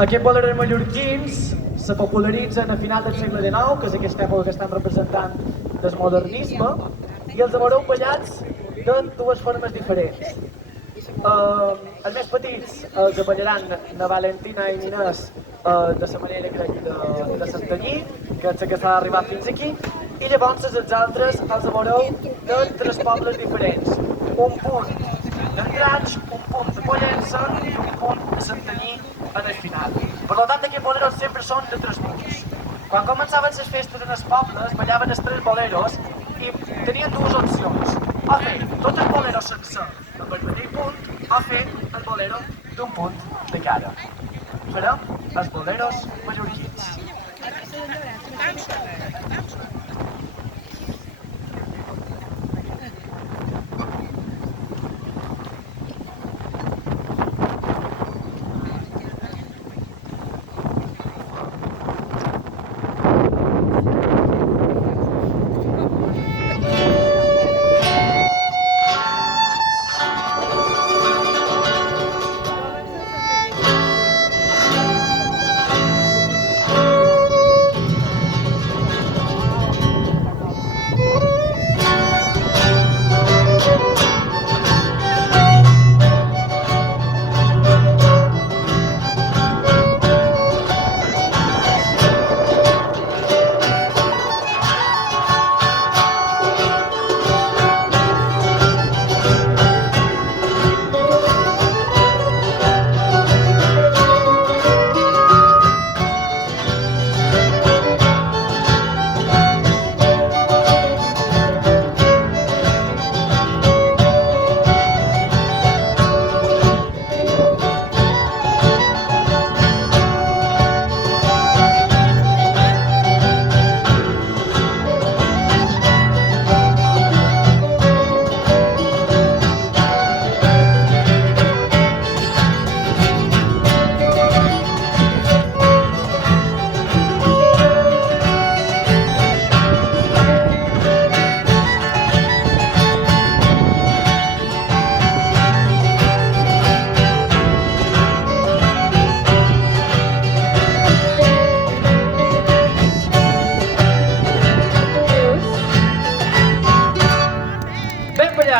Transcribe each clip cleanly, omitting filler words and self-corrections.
Aquests boleros mallorquins se popularitzen a final del segle XIX, que és aquesta època que estan representant del modernisme, i els veureu ballats de dues formes diferents. Els més petits els ballaran na Valentina i Inés de la manera, crec, de Santanyí, que és la que s'ha arribat fins aquí, i llavors els altres els veureu de tres pobles diferents. Un punt d'Andratx, un punt de Pollença i un punt de Santanyí en el final. Per tant, aquests boleros sempre són de tres punts. Quan començaven les festes en els pobles, ballaven els tres boleros i tenien dues opcions: o fer tot el bolero sencer amb el mateix punt, o fer el bolero d'un punt de cara. Farem els boleros mallorquins.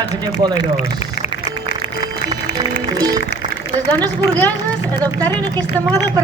Aquests boleros. Les dones burgueses adoptaren aquesta moda per